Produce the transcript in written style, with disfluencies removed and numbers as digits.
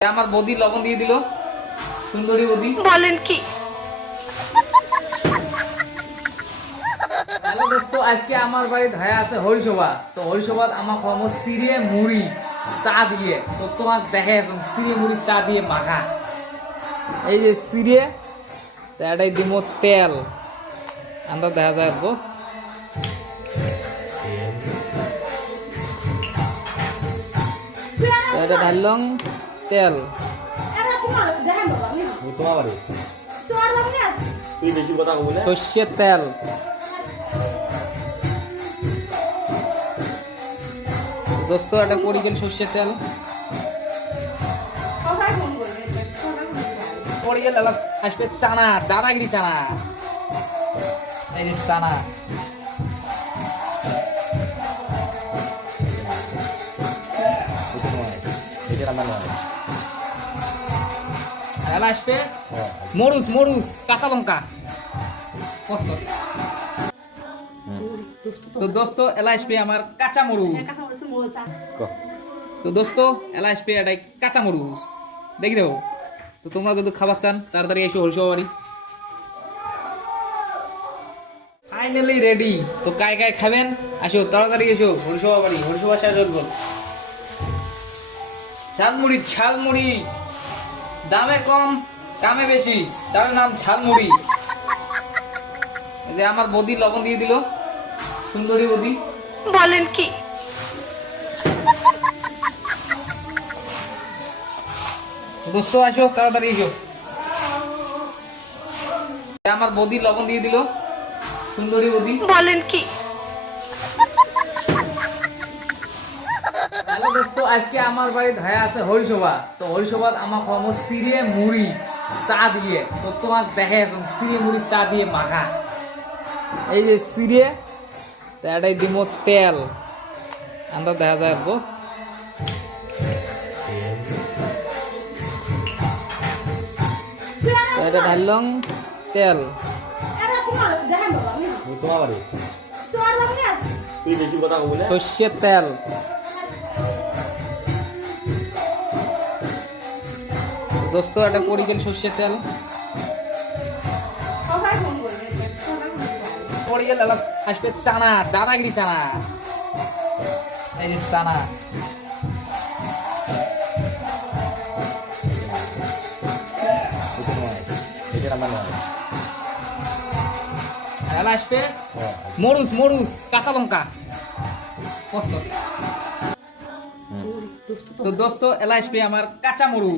আমার বৌদি লবণ দিয়ে দিল। সুন্দরী বৌদি বলেন কি? হ্যালো দোস্ত, আজকে আমার বাড়ি ধায়া আছে হরিসভা। তো হরিসভাত আমার খাওয়াবো সিরে মুড়ি চা দিয়ে। তো তোমার দেখে এখন সিরে মুড়ি চা দিয়ে মাখা। এই যে সিরে, তো এটাই দিব তেল। আমরা দেখা যায় গো এটা ঢাললাম তেল। সর্ষের তেল, দোস্ত এটা পড়ে গেল সর্ষের তেল। পড়ে গেল আসবে চানা, দাদাগিরি চানা। এই যে চানা, এলা আসবে মরুচ, মরুচ, কাঁচা লঙ্কা। তো দোস্ত এলা আসবে আমার কাঁচা মরুচ। তো দোস্ত এলা আসবে এটাই কাঁচা মরুচ, দেখি দেবো। তো তোমরা যদি খাবার চান তাড়াতাড়ি এসো হরিসভা বাড়ি। Finally ready. তো কায় কায় খাবেন আসো, তাড়াতাড়ি এসো হরিসভা বাড়ি। হরিসভা শেষ বল। ঝালমুড়ি, ঝালমুড়ি, দামে কম দামে বেশি, তার নাম ঝালমুড়ি। এই যে আমার বৌদি লবণ দিয়ে দিল। সুন্দরী বৌদি বলেন কি? দোস্ত আসো, তাড়াতাড়ি এসো। আমার বৌদি লবণ দিয়ে দিল। সুন্দরী বৌদি বলেন কি? হ্যালো দোস্ত, আজকে আমার বাড়ি ধায়া আছে হরিসভা। তো হরিসভাত আমার খাওয়াবো সিরে মুড়ি চা দিয়ে। তো তোমার দেখে এখন সিরে মুড়ি চা দিয়ে মাখা। এই যে সিরে, তো এটাই দিব তেল। আমরা দেখা যায় গো এটা ঢাললাম তেল। সর্ষের তেল, দোস্ত এটা পড়ে গেল সর্ষের তেল। পড়ে গেল আসবে চানা, দাদাগিরি চানা। এই যে চানা, এলা আসবে মরুচ, মরুচ, কাঁচা লঙ্কা। তো দোস্ত এলা আসবে আমার কাঁচা মরুচ।